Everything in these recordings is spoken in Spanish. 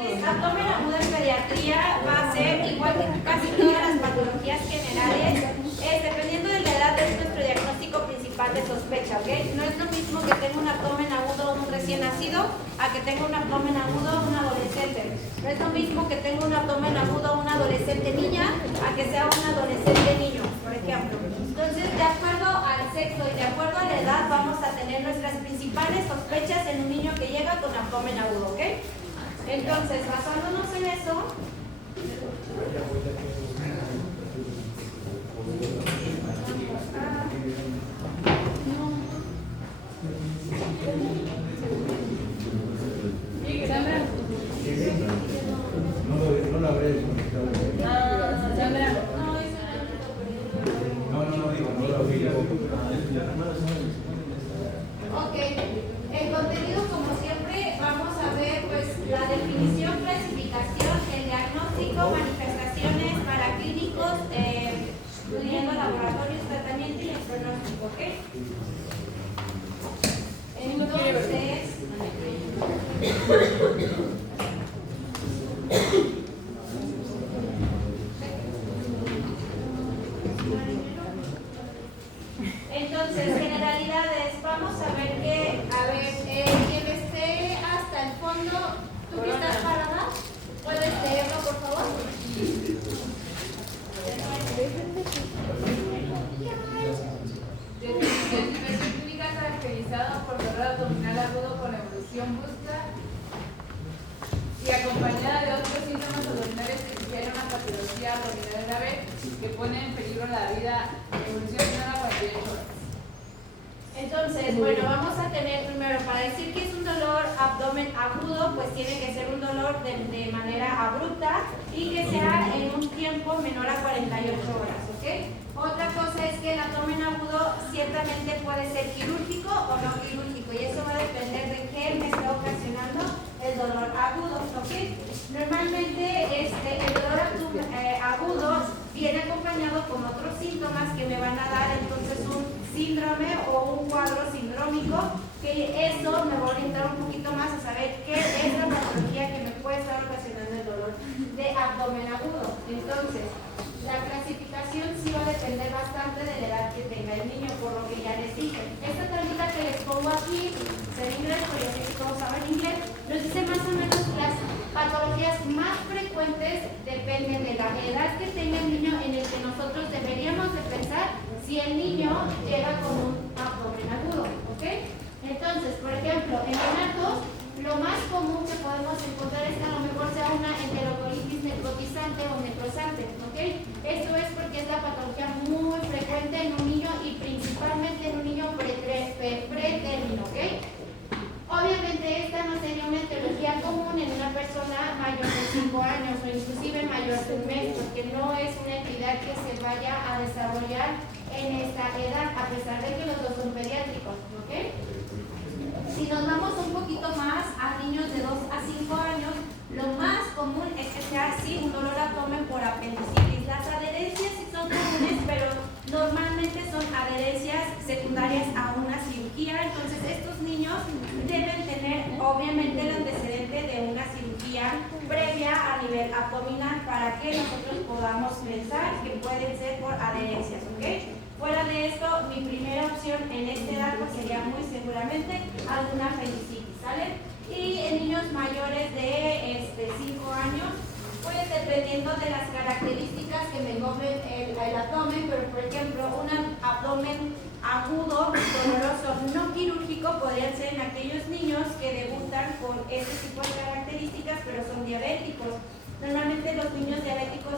Abdomen agudo en pediatría va a ser igual que casi todas las patologías generales, dependiendo de la edad es nuestro diagnóstico principal de sospecha, ¿ok? No es lo mismo que tenga un abdomen agudo un recién nacido a que tenga un abdomen agudo un adolescente. No es lo mismo que tenga un abdomen agudo un adolescente niña a que sea un adolescente niño, por ejemplo. Entonces, de acuerdo al sexo y de acuerdo a la edad, vamos a tener nuestras principales sospechas en un niño que llega con abdomen agudo, ¿ok? Entonces, basándonos en eso, no lo habré desconectado. No lo vi. ok, el contenido como siempre vamos a ver pues la definición, clasificación, el diagnóstico, manifestaciones para clínicos, incluyendo laboratorios, tratamiento y el pronóstico, ¿ok? Entonces, generalidades, vamos a ver que, quien esté hasta el fondo, tú que estás parada, ¿puedes leerlo por favor? Definición clínica caracterizada por dolor abdominal agudo con evolución brusca y acompañada de otros síntomas abdominales que sugieren una patología abdominal grave que pone en peligro la vida, evolución menor a 48 horas. Entonces, bueno, vamos a tener primero, para decir que es un dolor abdomen agudo, pues tiene que ser un dolor de manera abrupta y que sea en un tiempo menor a 48 horas, ¿ok? Otra cosa es que el abdomen agudo ciertamente puede ser quirúrgico o no quirúrgico y eso va a depender de qué me está ocasionando el dolor agudo, ¿ok? Normalmente el dolor agudo viene acompañado con otros síntomas que me van a dar entonces un síndrome o un cuadro sindrómico, que eso me va a orientar un poquito más a saber qué es la patología que me puede estar ocasionando el dolor de abdomen agudo. Entonces, la clasificación sí va a depender bastante de la edad que tenga el niño, por lo que ya les dije. Esta tablita que les pongo aquí, en inglés, porque ya sé que todos saben inglés, nos dice más o menos las patologías más frecuentes dependen de la edad que tenga el niño en el que nosotros deberíamos de pensar si el niño llega con un abdomen agudo, ¿ok? Entonces, por ejemplo, en neonatos, lo más común que podemos encontrar es que a lo mejor sea una enterocolitis necrotizante o necrosante, ¿ok? Esto es porque es la patología muy frecuente en un niño y principalmente en un niño pretérmino, ¿ok? Obviamente esta no sería una etiología común en una persona mayor de 5 años o inclusive mayor de un mes, porque no es una entidad que se vaya a desarrollar en esta edad, a pesar de que los dos son pediátricos, ¿ok? Si nos vamos un poquito más a niños de 2 a 5 años, lo más común es que sea sí un dolor abdomen por apendicitis. Las adherencias sí son comunes, pero normalmente son adherencias secundarias a una cirugía. Entonces estos niños deben tener obviamente el antecedente de una cirugía previa a nivel abdominal para que nosotros podamos pensar que pueden ser por adherencias, ¿ok? Fuera de esto, mi primera opción en esta edad pues, sería muy seguramente alguna apendicitis, ¿sale? Y en niños mayores de 5 años, pues dependiendo de las características que me engloben el abdomen, pero por ejemplo, un abdomen agudo, doloroso, no quirúrgico, podrían ser en aquellos niños que debutan con este tipo de características, pero son diabéticos. Normalmente los niños diabéticos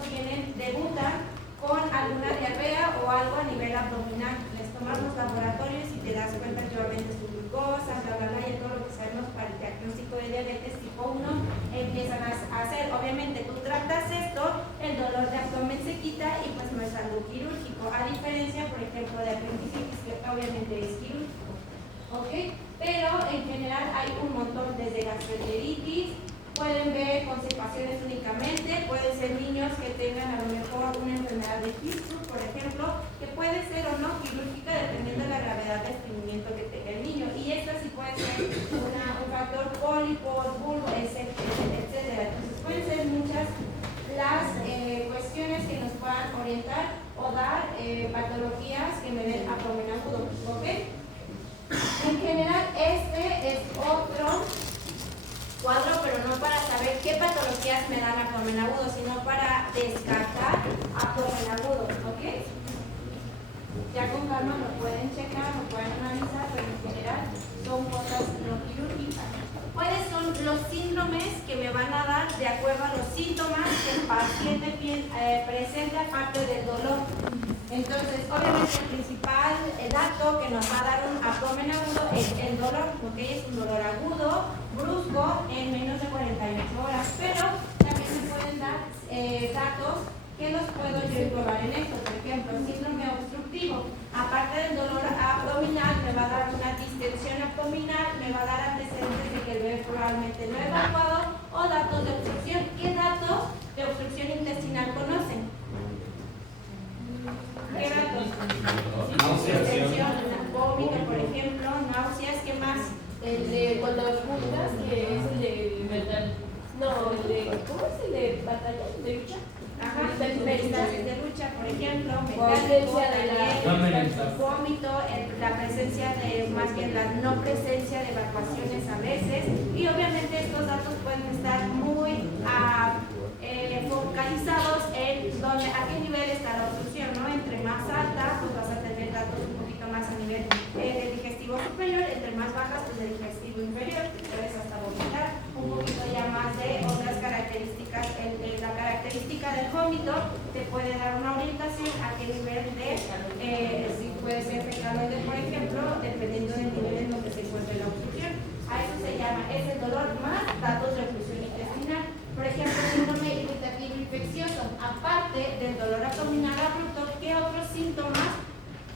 debutan con alguna diarrea o algo a nivel abdominal. Les tomamos laboratorios y te das cuenta que obviamente su glucosa, bla, bla, bla, y todo lo que sabemos para el diagnóstico de diabetes tipo 1 empiezan a hacer. Obviamente tú tratas esto, el dolor de abdomen se quita y pues no es algo quirúrgico, a diferencia, por ejemplo, de apendicitis, que obviamente es quirúrgico, ¿ok? Pero en general hay un montón, desde gastroenteritis, pueden ver constipaciones únicamente, pueden ser niños que tengan a lo mejor una enfermedad de Hirschsprung, por ejemplo, que puede ser o no quirúrgica dependiendo de la gravedad de estreñimiento que tenga el niño. Y esta sí puede ser un factor pólipo, bulbo, etcétera. puedan orientar o dar patologías que me den abdomen agudo, ¿ok? En general, este es otro cuadro, pero no para saber qué patologías me dan abdomen agudo, sino para descartar abdomen agudo, ¿ok? Ya con calma lo pueden checar, lo pueden analizar, pero en general son cosas no quirúrgicas. ¿Cuáles son los síndromes que me van a dar de acuerdo a los síntomas que el paciente presenta aparte del dolor? Entonces, obviamente el principal dato que nos va a dar un abdomen agudo es el dolor, porque es un dolor agudo, brusco, en menos de 48 horas. Pero también me pueden dar datos que los puedo yo englobar en esto. Por ejemplo, síndrome obstructivo. Aparte del dolor abdominal, me va a dar una distensión abdominal, me va a dar antecedentes de que el bebé probablemente no ha evacuado o datos de obstrucción. ¿Qué datos de obstrucción intestinal conocen? ¿Qué datos? Distensión, vómito, por ejemplo, náuseas, ¿qué más? El de cuando juntas, que es el de verdad. No, el de. ¿Cómo es el de batalla? ¿De lucha? Ajá, peristalsis de lucha, por ejemplo, vómito, la presencia de, más bien la no presencia de evacuaciones a veces, y obviamente estos datos pueden estar muy focalizados en donde, a qué nivel está la obstrucción, ¿no? Entre más alta, pues vas a tener datos un poquito más a nivel del digestivo superior, entre más bajas, pues del digestivo inferior, puedes hasta vomitar, un poquito ya más de otras características. La característica del vómito te puede dar una orientación a qué nivel de, si puede ser fecaloide, por ejemplo, dependiendo del nivel en donde se encuentre la obstrucción. A eso se llama, es el dolor más datos de oclusión intestinal. Por ejemplo, síndrome irritativo infeccioso. Aparte del dolor abdominal abrupto, ¿qué otros síntomas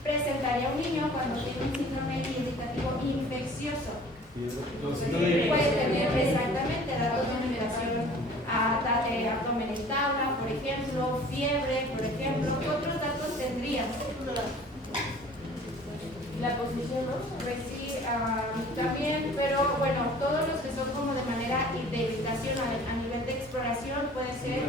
presentaría un niño cuando tiene un síndrome irritativo infeccioso? Puede tener exactamente datos de numeración, abdomen en tabla, por ejemplo, fiebre, por ejemplo. ¿Qué otros datos tendrían? La posición, ¿no? Pues sí, también, pero bueno, todos los que son como de manera de irritación a nivel de exploración puede ser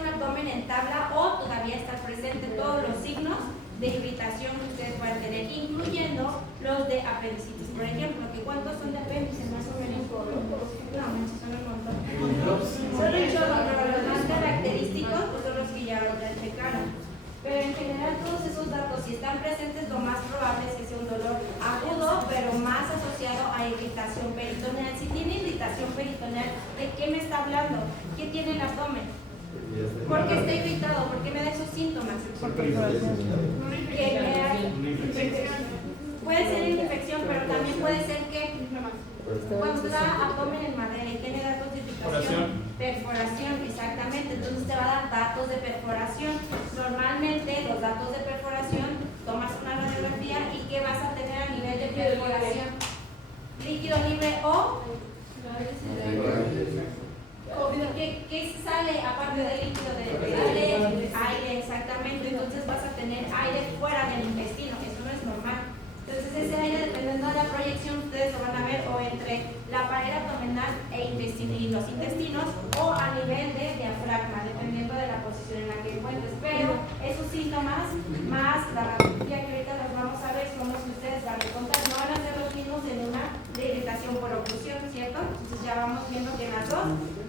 un abdomen en tabla o todavía estar presente todos los signos de irritación que ustedes puedan tener, incluyendo los de apendicitis. Por ejemplo, que ¿cuántos son de apéndices más o menos? No, son un montón. Son un chorro, pero los más característicos pues son los que ya checaron. Pero en general todos esos datos, si están presentes, lo más probable es que sea un dolor agudo, pero más asociado a irritación peritoneal. Si tiene irritación peritoneal, ¿de qué me está hablando? ¿Qué tiene el abdomen? ¿Por qué está irritado? ¿Por qué me da esos síntomas? Puede ser infección, pero también puede ser que cuando da abdomen en madera y tiene datos de irritación, perforación, exactamente, entonces te va a dar datos de perforación. Normalmente los datos de perforación, tomas una radiografía y ¿qué vas a tener a nivel de perforación? Líquido libre o ¿qué sale aparte del líquido de aire? Exactamente, entonces vas a tener aire fuera del intestino, eso no es normal. Entonces ese aire, dependiendo de la proyección, ustedes lo van a ver o entre la pared abdominal y los intestinos o a nivel de diafragma, dependiendo de la posición en la que encuentres. Pero esos síntomas, más la radiografía que ahorita los vamos a ver, son los que ustedes van a contar, no van a ser los mismos en una de irritación por oclusión, ¿cierto? Entonces ya vamos viendo que las dos,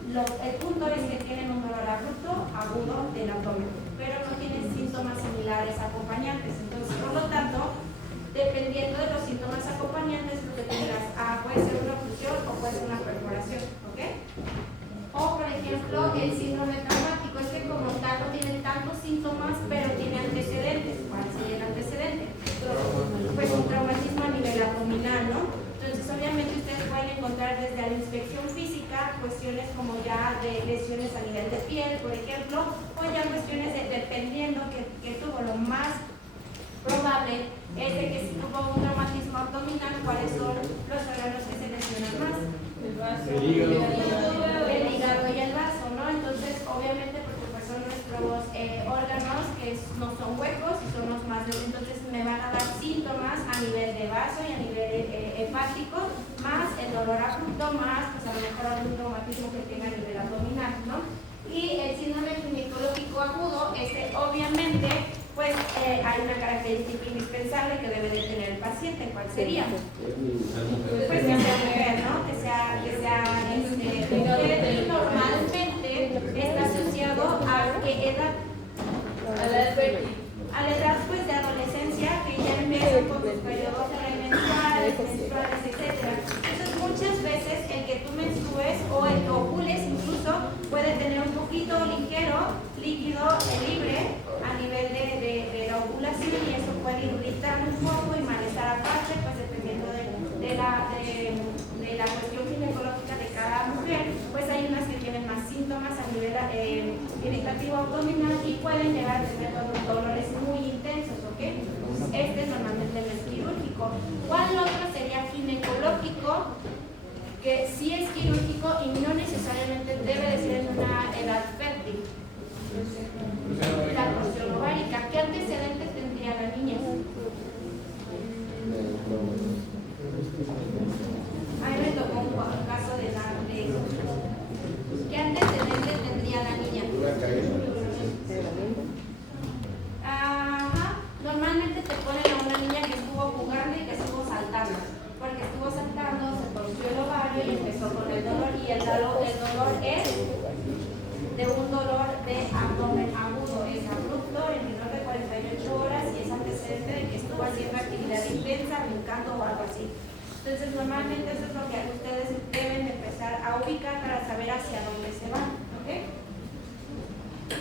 el punto es que tienen un dolor abrupto, agudo del abdomen, pero no tienen síntomas similares acompañantes. Entonces, por lo tanto, dependiendo de los síntomas acompañantes, lo que tendrás, puede ser una oclusión o puede ser una perforación, ¿ok? O, por ejemplo, el síndrome traumático, es que como tal no tiene tantos síntomas, pero tiene antecedentes. ¿Cuál sería el antecedente? Pues un traumatismo a nivel abdominal, ¿no? Entonces, obviamente, ustedes pueden encontrar desde la inspección física cuestiones como ya de lesiones a nivel de piel, por ejemplo, o ya cuestiones dependiendo que tuvo. Lo más probable es de que si tuvo un traumatismo abdominal, ¿cuáles son los órganos que se lesionan más? El hígado y el vaso, ¿no? Entonces, obviamente, porque pues son nuestros órganos que no son huecos y son los más débiles, entonces me van a dar síntomas a nivel de vaso y a nivel hepático, más el dolor agudo poquito más, pues a lo mejor algún traumatismo que tenga a nivel abdominal, ¿no? Y el síndrome ginecológico agudo, obviamente, pues hay una característica indispensable que debe de tener el paciente. ¿Cuál sería? Pues que sea mujer, ¿no? Que sea mujer, y normalmente está asociado a qué edad. A la edad pues de adolescencia, que ya empiezan con sus periodos premenstruales, menstruales, etc. Entonces muchas veces el que tú menstrues o el que ovules incluso puede tener un poquito ligero líquido libre a nivel de la ovulación, y eso puede irritar un poco y malestar aparte, pues dependiendo de la cuestión ginecológica de cada mujer. Pues hay unas que tienen más síntomas a nivel irritativo abdominal y pueden llegar a tener dolores muy intensos, ¿ok? Este normalmente no es quirúrgico. ¿Cuál otro sería ginecológico? Que sí es quirúrgico y no necesariamente debe de ser en una edad fértil. La porción ovárica. ¿Qué antecedentes tendría la niña? A mí me tocó un caso de eso. ¿Qué antecedentes tendría la niña? Ajá. Normalmente te ponen a una niña que estuvo jugando y que estuvo saltando. Porque estuvo saltando, se torció el ovario y empezó con el dolor. Y el dolor es de un dolor de abdomen agudo. Es abrupto en menor de 48 horas y es antecedente de que estuvo haciendo actividad intensa, brincando o algo así. Entonces, normalmente eso es lo que ustedes deben empezar a ubicar para saber hacia dónde se van, ¿ok?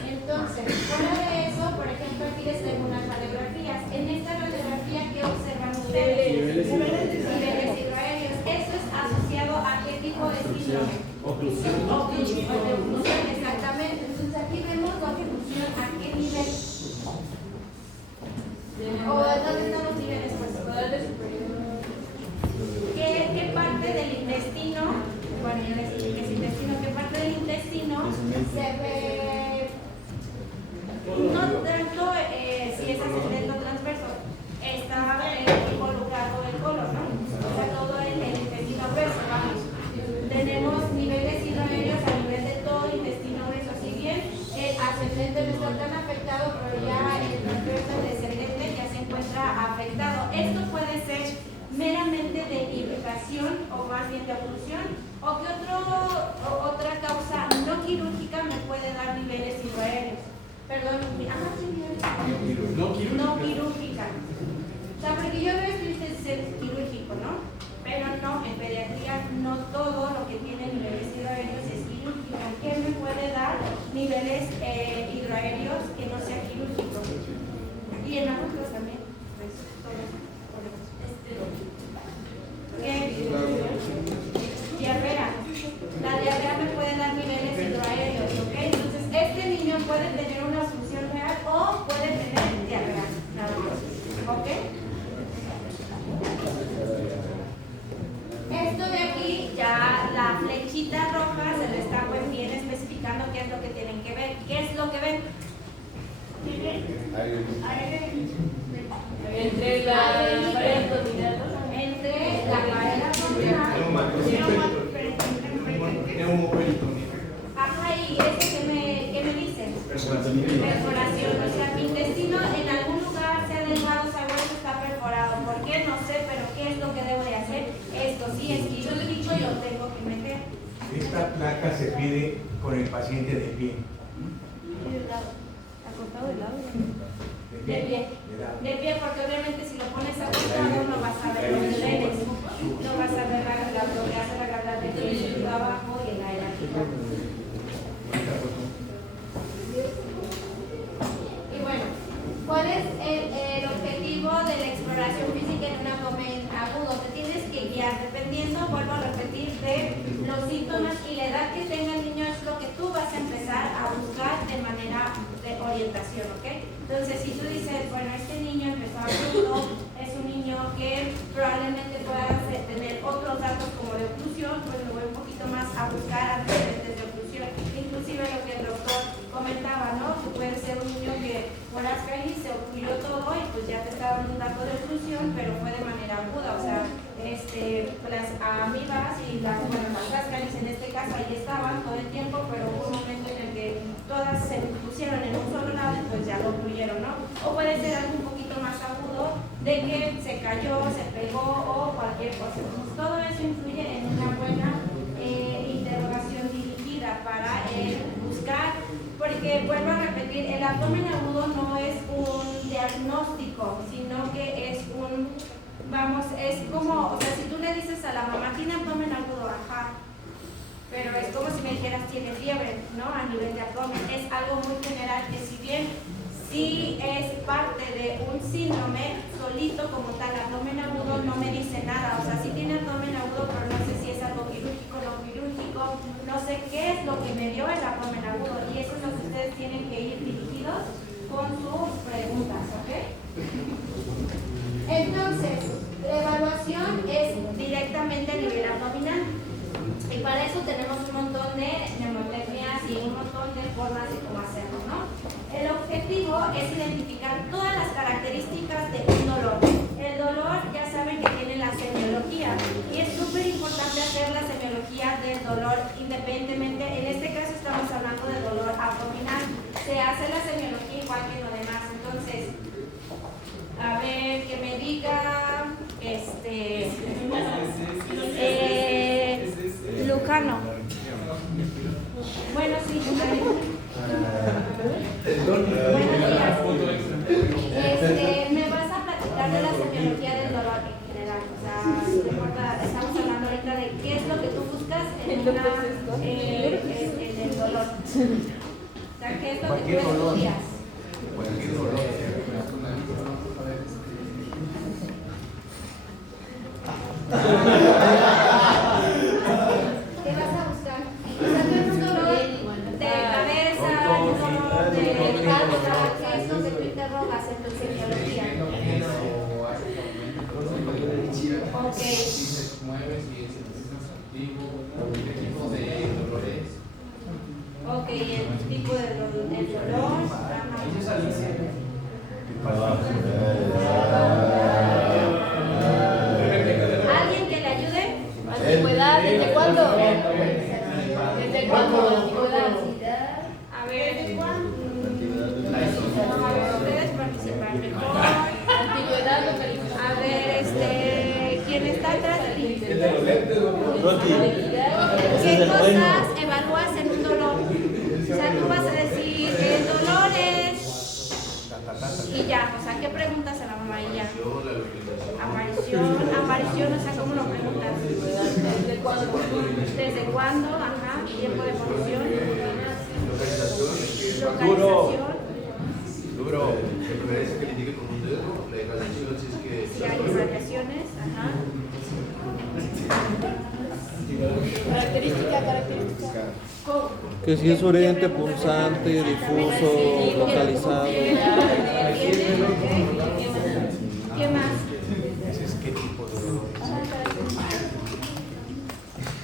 Entonces, fuera de eso, por ejemplo, aquí les tengo unas radiografías. En esta radiografía, ¿qué observan ustedes? Niveles hidroaéreos. Eso es asociado a qué tipo de síndrome. Oclusión, exactamente. Entonces, aquí vemos la oclusión a qué nivel. ¿O dónde están los niveles? Pues, ¿Qué parte del intestino, bueno, yo les dije que es intestino, qué parte del intestino se ve, no tanto si es ascendente o transverso, está involucrado el colon, ¿no? O sea, todo el intestino grueso, vamos. Tenemos niveles hidroaéreos a nivel de todo el intestino grueso, si bien el ascendente no está tan afectado, pero ya el transverso, el descendente ya se encuentra afectado. Esto puede ser meramente de irritación o más bien de oclusión, o que otra causa no quirúrgica me puede dar niveles hidroaéreos. Perdón, no quirúrgica. O sea, porque yo veo que es quirúrgico, ¿no? Pero no, en pediatría no todo lo que tiene niveles hidroaéreos es quirúrgico. ¿Qué me puede dar niveles hidroaéreos que no sea quirúrgico? Y en adultos también. Pues, diarrea. La diarrea me puede dar niveles hidroaéreos, ¿ok? Entonces, este niño puede tener una función real o puede tener diarrea, ¿ok? Esto de aquí, ya la flechita roja se le está pues bien especificando qué es lo que tienen que ver. ¿Qué es lo que ven? Entre la pared abdominal. Entre la pared abdominal. Ajá, ¿y eso qué me dicen? Perforación. O sea, mi intestino en algún lugar, sea delgado, sea grueso, está perforado. ¿Por qué? No sé, pero ¿qué es lo que debo de hacer? Esto sí es quirúrgico y lo tengo que meter. Esta placa se pide con el paciente de pie. Acostado de lado. De pie, porque obviamente si lo pones acostado no vas a ver los niveles, no vas a ver lo que hace la gravedad de el abajo y el aire aquí. Y bueno, ¿cuál es el objetivo de la exploración física en un abdomen agudo? Te tienes que guiar, dependiendo, vuelvo a repetir, de los síntomas y la edad que tenga el niño, es lo que tú vas a empezar a buscar de manera de orientación, ¿ok? Entonces, si tú dices, bueno, este niño empezó agudo, es un niño que probablemente pueda tener otros datos como de oclusión, pues me voy un poquito más a buscar antecedentes de oclusión. Inclusive lo que el doctor comentaba, ¿no? Que puede ser un niño que por ahí se ocluyó todo y pues ya te está dando un dato de oclusión, pero fue de manera aguda, o sea, las amibas y las cáscaras en este caso ahí estaban todo el tiempo, pero hubo un momento en el que todas se pusieron en un solo lado y pues ya lo incluyeron, ¿no? O puede ser algo un poquito más agudo de que se cayó, se pegó o cualquier cosa. Entonces, todo eso influye en una buena interrogación dirigida para buscar, porque vuelvo a repetir, el abdomen agudo no es un diagnóstico, sino que es un, vamos, es como, o sea, si tú le dices a la mamá, tiene abdomen agudo, ajá, pero es como si me dijeras, tiene fiebre, ¿no? A nivel de abdomen, es algo muy general que si bien sí es parte de un síndrome, solito como tal, abdomen agudo no me dice nada, o sea, sí tiene abdomen agudo, pero no sé si es algo quirúrgico, no quirúrgico, no sé qué es lo que me dio el abdomen agudo, y eso es lo que ustedes tienen que ir dirigidos con sus preguntas, ¿ok? Entonces, la evaluación es directamente a nivel abdominal. Y para eso tenemos un montón de mnemotecnias y un montón de formas de cómo hacerlo, ¿no? El objetivo es identificar todas las características de un dolor. El dolor ya saben que tiene la semiología y es súper importante hacer la semiología del dolor independientemente. En este caso estamos hablando de dolor abdominal. Se hace la semiología igual que lo demás. Entonces, a ver, que me diga, Lucano. Bueno, sí, me vas a platicar de la semiología del dolor en general. O sea, estamos hablando ahorita de qué es lo que tú buscas en el dolor. O sea, qué es lo que tú estudias. Cualquier dolor. ¿Qué vas a buscar? O sea, ¿qué es un dolor de cabeza, un dolor de espalda? ¿Qué es lo que tú interrogas en tu semiología? Ok. Ok, el tipo de dolor. ¿Alguien que le ayude? Antigüedad, ¿desde cuándo? ¿Desde cuándo? Antigüedad. A ver, ustedes participan mejor. Antigüedad, A ver, ¿quién está atrás de ti? ¿Qué cosas evalúas en un dolor? O sea, tú vas a decir, el dolor es... Y ya, o sea, ¿qué preguntas a la mamá? Y ya. Aparición, o sea, ¿cómo lo preguntas? ¿Desde cuándo? ¿Desde cuándo? Ajá, tiempo de evolución. Localización. Duro. Preferencia que le indique con un dedo, la irradiación si es que... Si hay variaciones, ajá. Característica. Que si es oriente punzante, difuso, localizado. ¿Qué más? ¿Qué tipo de dolor?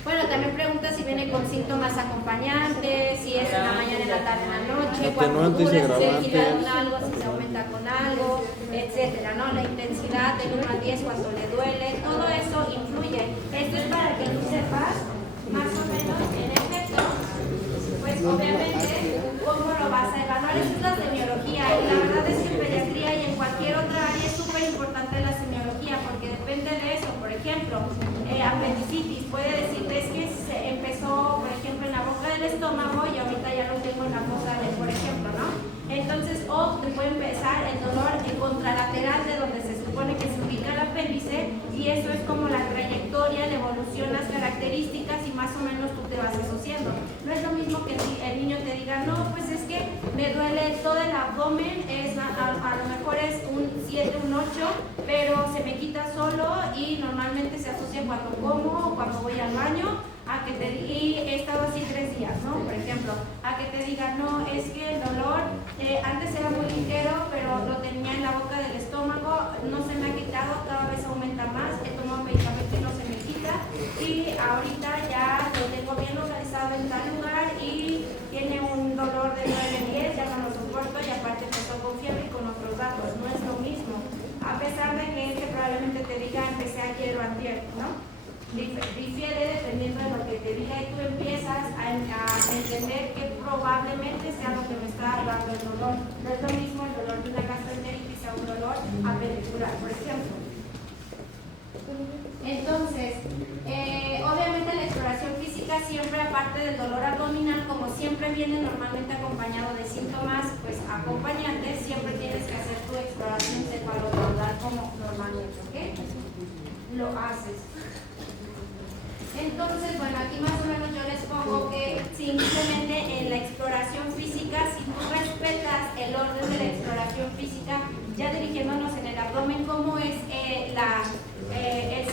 Bueno, también pregunta si viene con síntomas acompañantes, si es en la mañana, en la tarde, en la noche, cuando Atenuantes y dura, si se quita agravantes. con algo, si se aumenta con algo, etcétera, ¿no? La intensidad del 1 al 10 cuando le duele, todo eso influye. Esto es para que tú sepas más o menos, en efecto, pues obviamente, cómo lo vas a evaluar. Esa es la semiología y la verdad es que en pediatría y en cualquier otra área es súper importante la semiología porque depende de eso. Por ejemplo, apendicitis puede decirte es que se empezó, por ejemplo, en la boca del estómago y ahorita ya lo tengo en la boca del, por ejemplo, ¿no? Entonces, o te puede empezar el dolor contralateral de donde se supone que se ubica el apéndice y eso es como la trayectoria, la evolución, las características y más o menos tú te vas asociando. No es lo mismo que si el niño te diga, no, pues es que me duele todo el abdomen, a lo mejor es un 7, un 8, pero se me quita solo y normalmente se asocia cuando como o cuando voy al baño, y he estado así 3 días, ¿no? Por ejemplo, a que te diga, no, es que el dolor antes era muy ligero, pero lo tenía en la boca del estómago, no se me ha quitado, cada vez aumenta más, he tomado medicamento y no se me quita, y ahorita ya lo tengo bien localizado en tal lugar y tiene un dolor de 9-10, ya no lo soporto y aparte empezó con fiebre y con otros datos, no es lo mismo, a pesar de que probablemente te diga empecé ayer o antier, ¿no? Difiere dependiendo probablemente sea lo que me está dando el dolor. No es lo mismo el dolor de una gastroenteritis a un dolor apendicular, por ejemplo. Entonces, obviamente la exploración física siempre, aparte del dolor abdominal, como siempre viene normalmente acompañado de síntomas pues acompañantes, siempre tienes que hacer tu exploración cefalorraudal como normalmente, ¿ok? Lo haces. Entonces, bueno, aquí más o menos yo les pongo que simplemente en la exploración física, si tú respetas el orden de la exploración física, ya dirigiéndonos en el abdomen, ¿cómo es el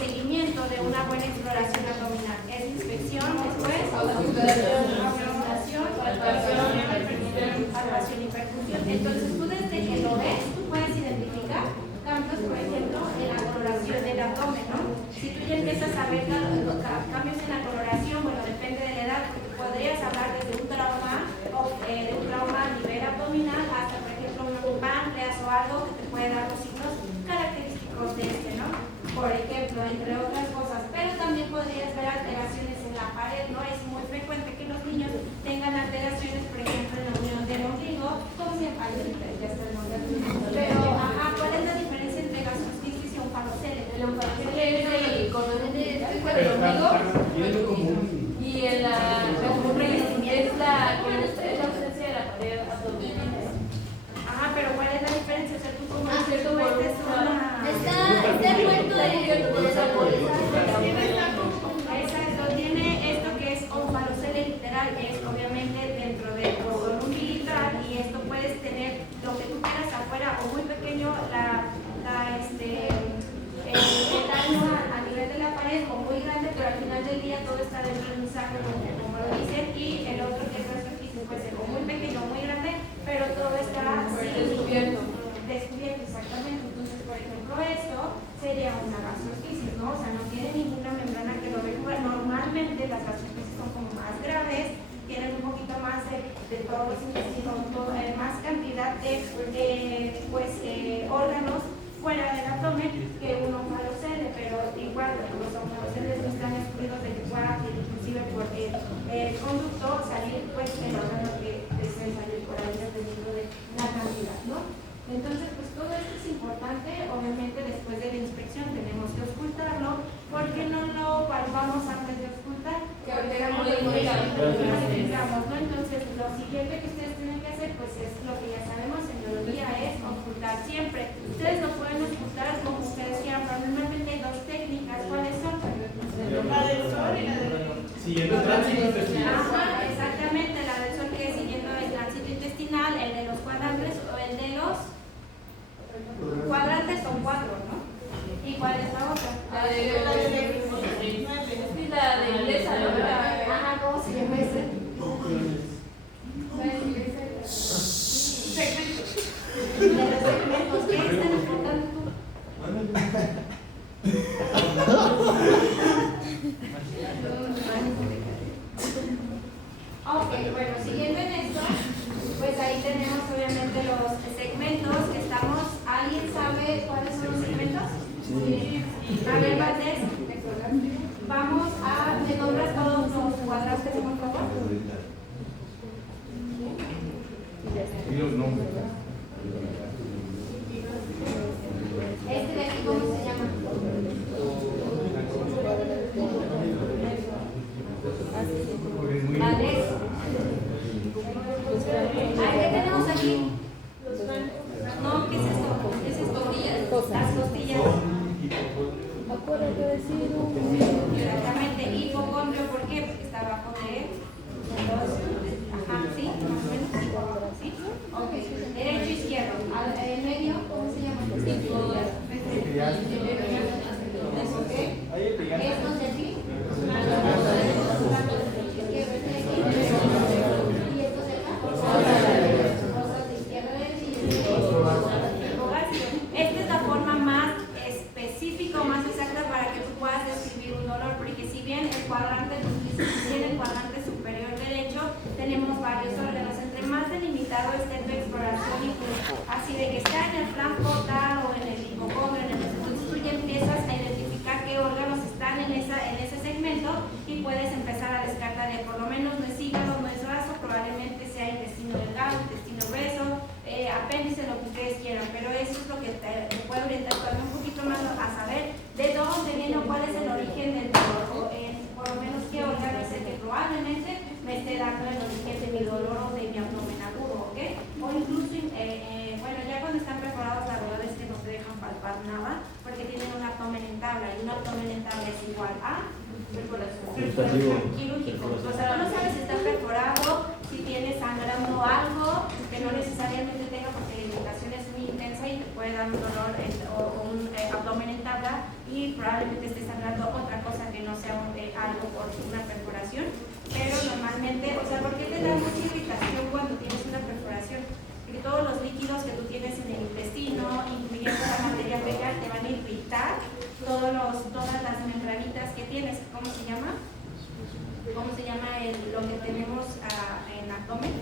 seguimiento de una buena exploración abdominal? Es inspección, después auscultación, palpación y percusión. Entonces tú desde que lo ves, tú puedes identificar cambios, por ejemplo, en la coloración del abdomen, ¿no? Si tú ya empiezas a ver cambios en la coloración, bueno, depende de la edad, porque podrías hablar desde un trauma de un trauma a nivel abdominal hasta, por ejemplo, un páncreas o algo que te puede dar los signos característicos de este, ¿no? Por ejemplo, entre otras cosas. Pero también podrías ver alteraciones en la pared, ¿no? Es muy frecuente que los niños tengan alteraciones, por ejemplo, en la unión del ombligo, como se llama, ya está el nombre. Pero, ¿cuál es la diferencia entre gastrosquisis y onfalocele? El onfalocele es el cordón del ombligo y en la es la ausencia de la pared abdominal. Pero ¿cuál es la diferencia? O sea, tú como dices, tú ves está envuelto Exacto, tiene esto que es onfalocele literal, es obviamente dentro del cordón umbilical, y esto puedes tener lo que tú quieras afuera o muy pequeño el daño a nivel de la pared o muy grande, pero al final del día todo está dentro de un saco, como lo dicen, y el otro que es gastrosquisis puede ser o muy pequeño o muy grande, pero todo está descubierto, exactamente. Entonces, por ejemplo, esto sería una gastrosquisis, ¿no? O sea, no tiene ninguna membrana que lo recubra. Normalmente las gastrosquisis son como más graves, tienen un poquito más de todos los intestinos, más cantidad de órganos fuera del abdomen que un onfalocele, pero igual los onfaloceles no están excluidos de que pueda, inclusive por el conducto, salir pues el órgano que desee salir por ahí dependiendo de la cantidad, ¿no? Entonces, pues todo esto es importante. Obviamente después de la inspección tenemos que auscultarlo. ¿Por qué no lo palpamos antes de auscultar? Que ¿no? Entonces, lo siguiente que ustedes tienen que hacer, pues es lo que ya sabemos en biología, es auscultar siempre. Ustedes lo pueden auscultar como ustedes quieran, pero normalmente hay dos técnicas. ¿Cuáles son? La del sol y la del... Siguiendo el tránsito intestinal. Exactamente, la del sol, que es siguiendo el tránsito intestinal, el de los cuadrantes o el de los cuadrantes son 4, ¿no? ¿Y cuál es la otra? La de inglesa, ¿no? ¿Cómo se llama ese? Segmentos. ¿Qué es tan importante tú? Ok, bueno, siguiendo en esto, pues ahí tenemos obviamente los segmentos que estamos. ¿Alguien sabe cuáles son los segmentos? Sí. A ver, Valdés, vamos a, ¿me nombras todos los cuadrantes, por favor? Y los nombres. Este de aquí, ¿cómo se llama? Valdés. ¿Qué tenemos aquí? No, ¿qué es esto? ¿Qué es esto? Las costillas. Acuérdate de decir Exactamente, hipocondrio, ¿por qué? Porque está abajo de sí, más o menos, sí. Ok, derecho, izquierdo. ¿En medio? ¿Cómo se llama? ¿Eso qué? ¿Estos de aquí? ¿Y estos de acá? Cosas de izquierda, derecha y esta es la forma más específica o más exacta para que tú puedas describir un dolor, porque si bien el cuadrante, en el cuadrante superior derecho tenemos varios órganos, entre más delimitado esté tu exploración y tu, así de que está en el flanco tal o en el hipocondrio, entonces tú ya empiezas a identificar qué órganos están en ese segmento y puedes empezar a descartar, por lo menos no es hígado, no es vaso, probablemente sea intestino apéndice, lo que ustedes quieran, pero eso es lo que te puede orientar también un poquito más a saber de dónde viene o cuál es el origen del dolor, o por lo menos qué órgano es el que probablemente me esté dando el origen de mi dolor o de mi abdomen agudo, ¿ok? O incluso, bueno, ya cuando están perforados, la verdad es que no te dejan palpar nada, porque tienen un abdomen en tabla, y un abdomen en tabla es igual a perforación quirúrgico. O sea, no sabes si está perforado, si tiene sangrando algo, que no necesariamente tenga, porque la irritación es muy intensa y te puede dar un dolor o un abdomen en tabla, y probablemente esté sangrando otra cosa que no sea algo por una perforación. Pero normalmente, o sea, ¿por qué te da mucha irritación cuando tienes una perforación? Porque todos los líquidos que tú tienes en el intestino, incluyendo la materia fecal, te van a irritar todas las membranitas que tienes. ¿Cómo se llama? ¿Cómo se llama lo que tenemos en el abdomen?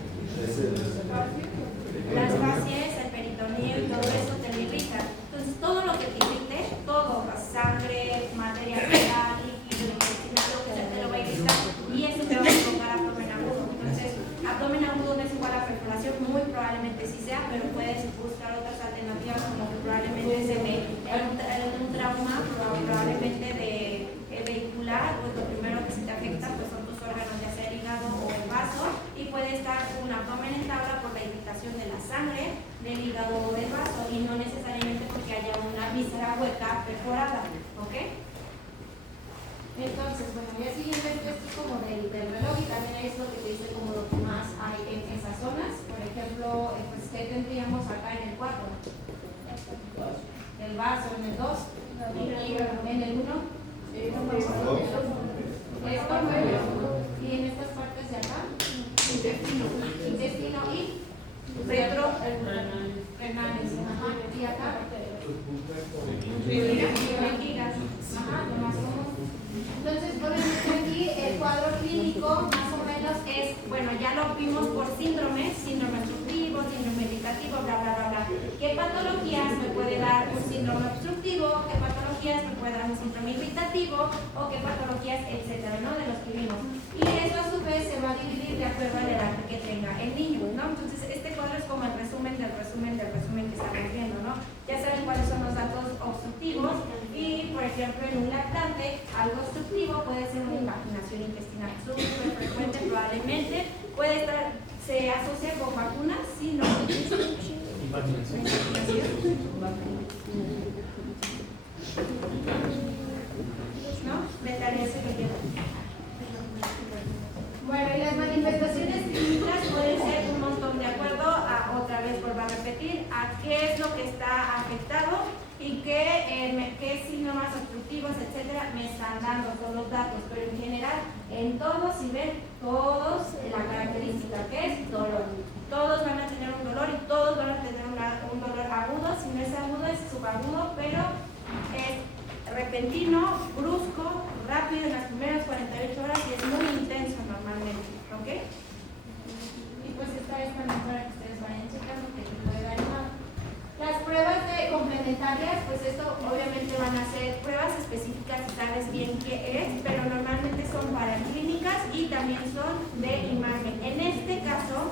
Las fascias, el peritoneo, todo eso te lo irrita. Entonces, todo lo que te irrite, todo, la sangre, materia fecal, líquido intestinal, lo que sea, te lo va a irritar, y eso te va a provocar abdomen agudo. Entonces, abdomen agudo no es igual a perforación, muy probablemente sí sea, pero puedes buscar otras alternativas, como que probablemente se ve un trauma, probablemente de vehicular, pues lo primero que se te afecta pues son tus órganos, ya sea el hígado o el vaso, y puede estar un abdomen en tabla por la irritación de la sangre, del hígado o del vaso, y no necesariamente porque haya una víscera hueca perforada, ¿ok? Entonces, bueno, ya siguiendo esto es como del reloj, y también es lo que te dice como lo que más hay en esas zonas. Por ejemplo, pues ¿qué tendríamos acá en el 4? El vaso, en el 2, en el 1, y en estas partes de acá, intestino y renales, y acá, vejigas, lo más común. Entonces, obviamente aquí el cuadro clínico más o menos es, bueno, ya lo vimos por síndrome obstructivo, síndrome irritativo, bla, bla, bla, bla. ¿Qué patologías me puede dar un síndrome obstructivo? ¿Qué patologías me puede dar un síndrome irritativo? ¿O qué patologías, etcétera, ¿no? De los que vimos. Y eso a su vez se va a dividir de acuerdo a la edad que tenga el niño, ¿no? Entonces, este cuadro es como el resumen del resumen del resumen que estamos viendo, ¿no? Ya saben cuáles son los datos obstructivos, y por ejemplo en un lactante algo obstructivo puede ser una impaginación intestinal súper frecuente, probablemente puede estar, se asocia con vacunas, sí, no, letalidad secundaria. Bueno, y las manifestaciones clínicas pueden ser un montón, de acuerdo a, otra vez vuelvo a repetir, a qué es lo que está afectado y qué síntomas obstructivos, etcétera, me están dando todos los datos. Pero en general, en todos, si ven, todos, la característica que es dolor. Todos van a tener un dolor, y todos van a tener un dolor agudo. Si no es agudo, es subagudo, pero es repentino, brusco, rápido en las primeras 48 horas, y es muy intenso normalmente, ¿ok? Y pues esta es también para que ustedes vayan checando que te puede dar nada. Las pruebas complementarias, pues esto obviamente van a ser pruebas específicas si sabes bien qué es, pero normalmente son paraclínicas y también son de imagen. En este caso,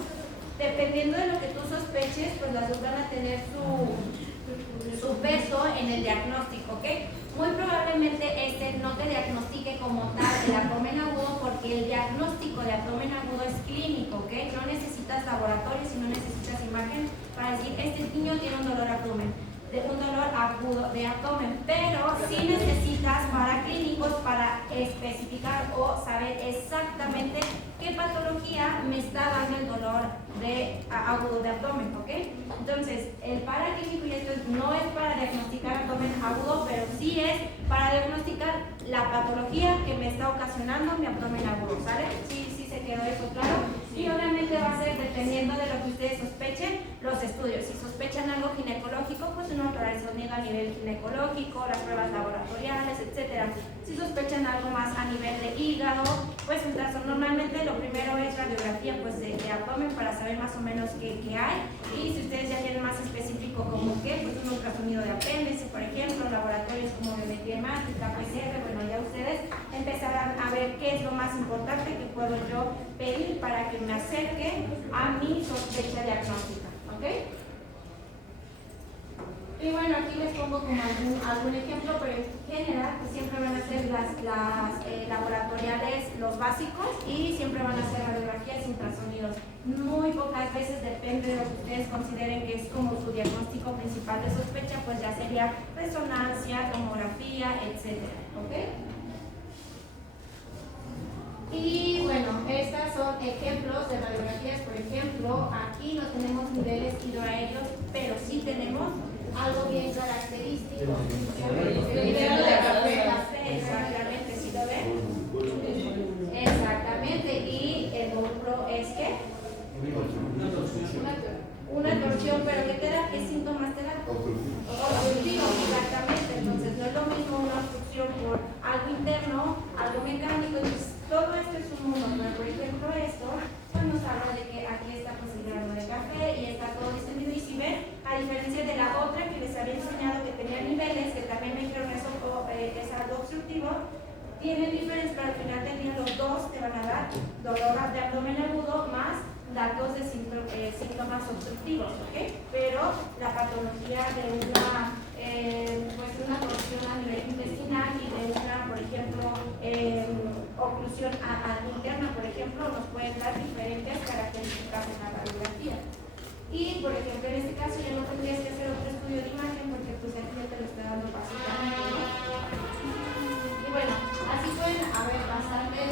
dependiendo de lo que tú sospeches, pues las dos van a tener su peso en el diagnóstico, ¿ok? Muy probablemente no te diagnostique como tal el abdomen agudo, porque el diagnóstico de abdomen agudo es clínico, ¿ok? No necesitas laboratorio, sino necesitas imagen para decir, este niño tiene un dolor abdomen, un dolor agudo de abdomen, pero sí necesitas paraclínicos para especificar o saber exactamente qué patología me está dando el dolor agudo de abdomen, ¿ok? Entonces, el paraclínico, y esto no es para diagnosticar abdomen agudo, pero sí es para diagnosticar la patología que me está ocasionando mi abdomen agudo, ¿sale? Sí se quedó eso claro. Y obviamente va a ser dependiendo de lo que ustedes sospechen, los estudios. Si sospechan algo ginecológico, pues un ultrasonido a nivel ginecológico, las pruebas laboratoriales, etcétera. Si sospechan algo más a nivel de hígado, pues normalmente lo primero es radiografía pues de abdomen para saber más o menos qué hay. Y si ustedes ya quieren más específico como qué, pues un ultrasonido de apéndice, por ejemplo, laboratorios como biometría hemática, PCR, bueno, ya ustedes empezarán a ver qué es lo más importante que puedo yo pedir para que me acerque a mi sospecha diagnóstica, ¿ok? Y bueno, aquí les pongo como algún ejemplo, pero en general pues siempre van a ser las laboratoriales los básicos y siempre van a ser radiografías ultrasonidos. Muy pocas veces, depende de lo que ustedes consideren que es como su diagnóstico principal de sospecha, pues ya sería resonancia, tomografía, etcétera, ¿ok? Y bueno, estas son ejemplos de radiografías. Por ejemplo, aquí no tenemos niveles hidroaéreos, pero sí tenemos algo bien característico. El nivel de café, exactamente, ¿sí lo ven? Exactamente, y el módulo es que una torsión, pero ¿qué te da? ¿Qué síntomas te da? Obstructivo, exactamente. Entonces no es lo mismo una obstrucción por algo interno, algo mecánico. Entonces todo esto es un mundo, pero por ejemplo esto pues nos habla de que aquí está pues el grano de café y está todo distendido. Y si ven, a diferencia de la otra que les había enseñado que tenía niveles, que también me dijeron eso es algo obstructivo, tienen diferencia, pero al final del día los dos te van a dar dolor de abdomen agudo más datos de síntomas obstructivos, ¿ok? Pero la patología de una torsión a nivel intestinal y de una, por ejemplo, oclusión interna, por ejemplo, nos pueden dar diferentes características en la radiografía. Y, por ejemplo, en este caso ya no tendrías que hacer otro estudio de imagen porque pues aquí ya te lo está dando básicamente, ¿no? Y bueno, así pueden haber bastantes